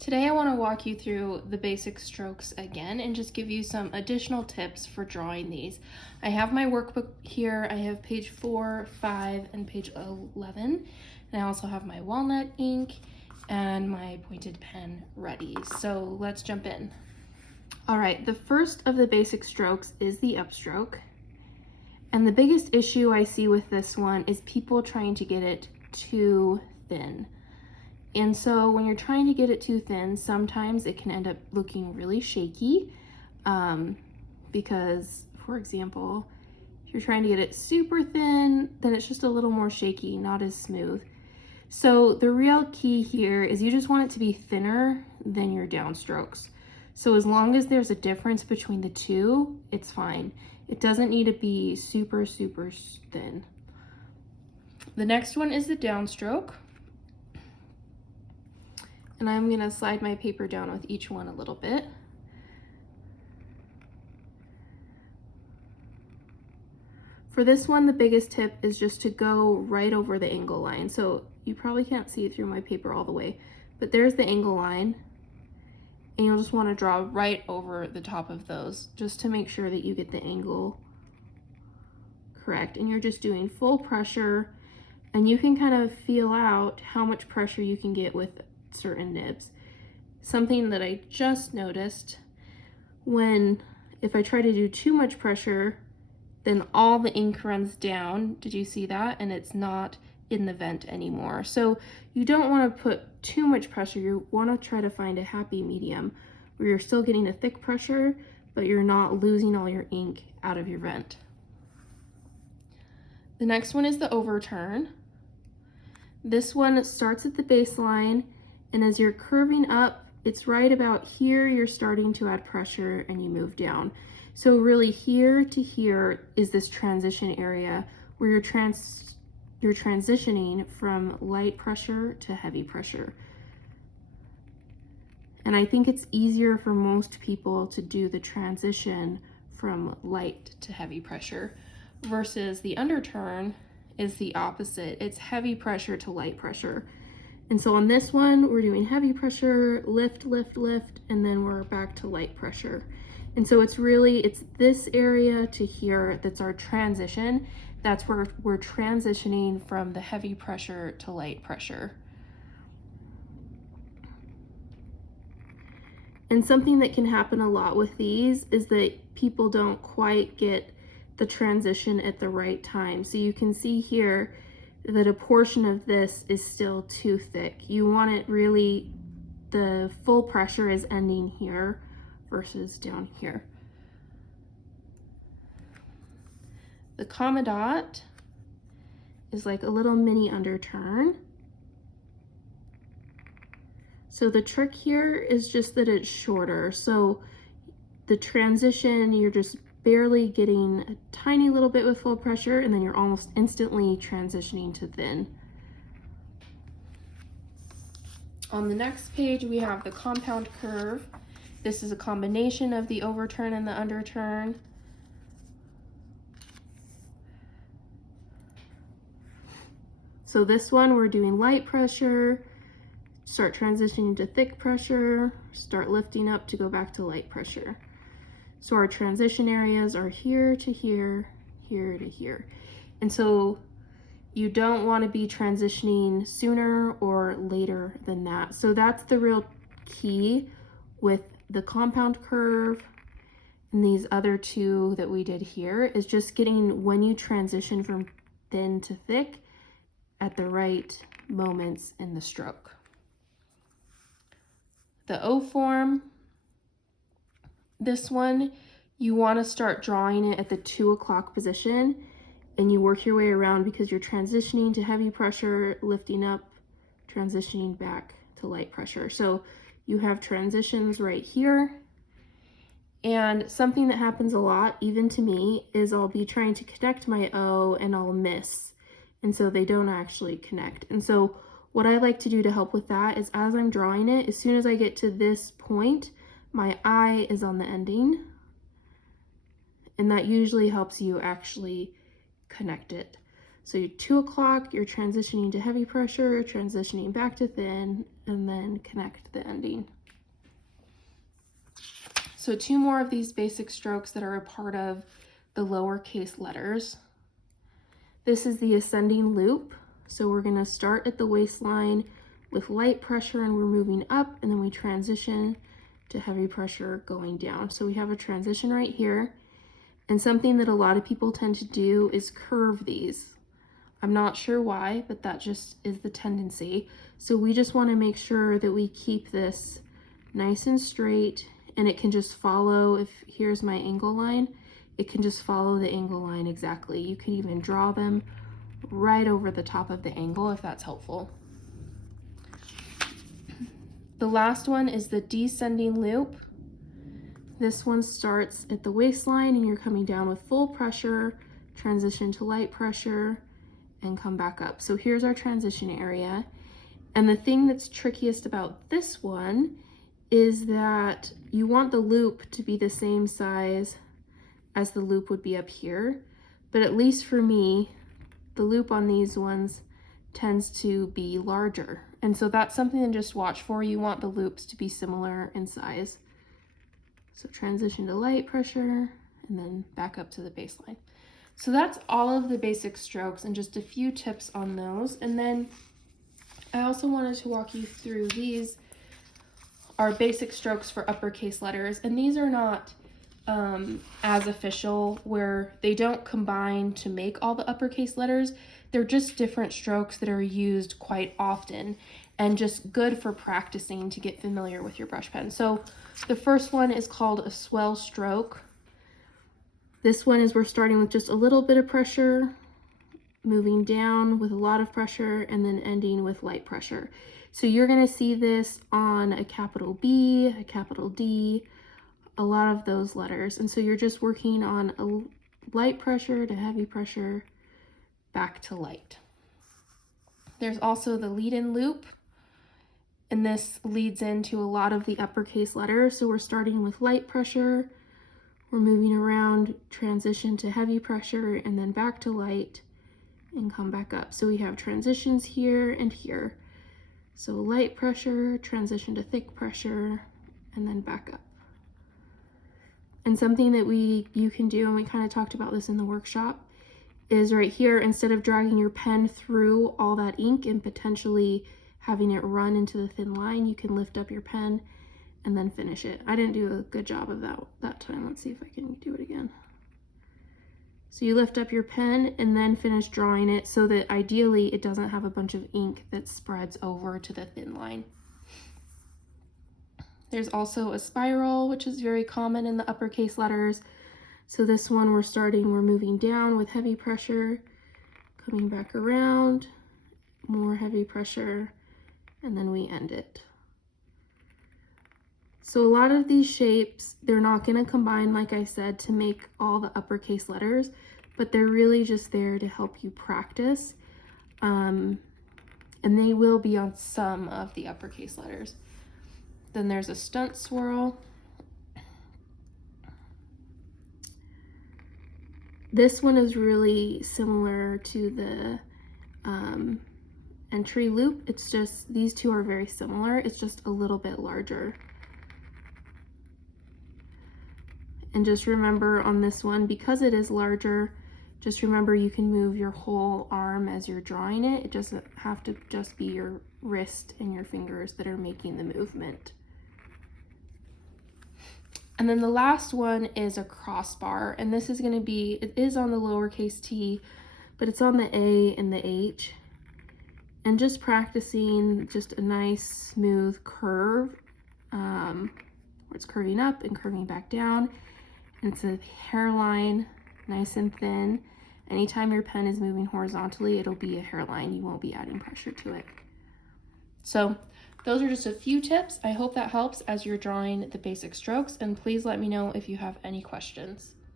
Today I want to walk you through the basic strokes again and just give you some additional tips for drawing these. I have my workbook here. I have page 4, 5, and page 11. And I also have my walnut ink and my pointed pen ready. So let's jump in. All right, the first of the basic strokes is the upstroke. And the biggest issue I see with this one is people trying to get it too thin. And so when you're trying to get it too thin, sometimes it can end up looking really shaky because, for example, if you're trying to get it super thin, then it's just a little more shaky, not as smooth. So the real key here is you just want it to be thinner than your downstrokes. So as long as there's a difference between the two, it's fine. It doesn't need to be super, super thin. The next one is the downstroke. And I'm gonna slide my paper down with each one a little bit. For this one, the biggest tip is just to go right over the angle line. So you probably can't see it through my paper all the way, but there's the angle line. And you'll just wanna draw right over the top of those just to make sure that you get the angle correct. And you're just doing full pressure, and you can kind of feel out how much pressure you can get with certain nibs. Something that I just noticed, if I try to do too much pressure, then all the ink runs down. Did you see that? And it's not in the vent anymore. So you don't want to put too much pressure. You want to try to find a happy medium where you're still getting a thick pressure, but you're not losing all your ink out of your vent. The next one is the overturn. This one starts at the baseline, and as you're curving up, it's right about here you're starting to add pressure and you move down. So really here to here is this transition area where you're transitioning from light pressure to heavy pressure. And I think it's easier for most people to do the transition from light to heavy pressure versus the underturn is the opposite. It's heavy pressure to light pressure. And so on this one, we're doing heavy pressure, lift, lift, lift, and then we're back to light pressure. And so it's this area to here that's our transition. That's where we're transitioning from the heavy pressure to light pressure. And something that can happen a lot with these is that people don't quite get the transition at the right time. So you can see here that a portion of this is still too thick. You want it really, the full pressure is ending here versus down here. The commandant is like a little mini underturn. So the trick here is just that it's shorter. So the transition, you're just barely getting a tiny little bit with full pressure, and then you're almost instantly transitioning to thin. On the next page, we have the compound curve. This is a combination of the overturn and the underturn. So this one, we're doing light pressure, start transitioning to thick pressure, start lifting up to go back to light pressure. So our transition areas are here to here, here to here. And so you don't want to be transitioning sooner or later than that. So that's the real key with the compound curve and these other two that we did here is just getting when you transition from thin to thick at the right moments in the stroke. The O form, this one, you want to start drawing it at the 2 o'clock position, and you work your way around because you're transitioning to heavy pressure, lifting up, transitioning back to light pressure. So you have transitions right here. And something that happens a lot, even to me, is I'll be trying to connect my O and I'll miss. And so they don't actually connect. And so what I like to do to help with that is as I'm drawing it, as soon as I get to this point, my eye is on the ending, and that usually helps you actually connect it. So you're 2 o'clock, you're transitioning to heavy pressure, transitioning back to thin, and then connect the ending. So 2 more of these basic strokes that are a part of the lowercase letters. This is the ascending loop. So we're going to start at the waistline with light pressure and we're moving up, and then we transition to heavy pressure going down. So we have a transition right here. And something that a lot of people tend to do is curve these. I'm not sure why, but that just is the tendency. So we just want to make sure that we keep this nice and straight, and it can just follow. If here's my angle line, it can just follow the angle line exactly. You can even draw them right over the top of the angle if that's helpful. The last one is the descending loop. This one starts at the waistline and you're coming down with full pressure, transition to light pressure, and come back up. So here's our transition area. And the thing that's trickiest about this one is that you want the loop to be the same size as the loop would be up here. But at least for me, the loop on these ones tends to be larger. And so that's something to just watch for. You want the loops to be similar in size. So transition to light pressure and then back up to the baseline. So that's all of the basic strokes and just a few tips on those. And then I also wanted to walk you through these are basic strokes for uppercase letters. And these are not as official, where they don't combine to make all the uppercase letters. They're just different strokes that are used quite often and just good for practicing to get familiar with your brush pen. So the first one is called a swell stroke. This one is we're starting with just a little bit of pressure, moving down with a lot of pressure, and then ending with light pressure. So you're going to see this on a capital B, a capital D, a lot of those letters. And so you're just working on a light pressure to heavy pressure, back to light. There's also the lead-in loop, and this leads into a lot of the uppercase letters. So we're starting with light pressure, we're moving around, transition to heavy pressure, and then back to light, and come back up. So we have transitions here and here. So light pressure, transition to thick pressure, and then back up. And something that you can do, and we kind of talked about this in the workshop, is right here, instead of dragging your pen through all that ink and potentially having it run into the thin line, you can lift up your pen and then finish it. I didn't do a good job of that time. Let's see if I can do it again. So you lift up your pen and then finish drawing it so that ideally it doesn't have a bunch of ink that spreads over to the thin line. There's also a spiral, which is very common in the uppercase letters. So this one we're moving down with heavy pressure, coming back around, more heavy pressure, and then we end it. So a lot of these shapes, they're not going to combine, like I said, to make all the uppercase letters, but they're really just there to help you practice. And they will be on some of the uppercase letters. Then there's a stunt swirl. This one is really similar to the entry loop. It's just, these two are very similar. It's just a little bit larger. And just remember on this one, because it is larger, just remember you can move your whole arm as you're drawing it. It doesn't have to just be your wrist and your fingers that are making the movement. And then the last one is a crossbar, and this is going to be, it is on the lowercase t, but it's on the A and the H. And just practicing just a nice smooth curve, where it's curving up and curving back down. And it's a hairline, nice and thin. Anytime your pen is moving horizontally, it'll be a hairline. You won't be adding pressure to it. So those are just a few tips. I hope that helps as you're drawing the basic strokes, and please let me know if you have any questions.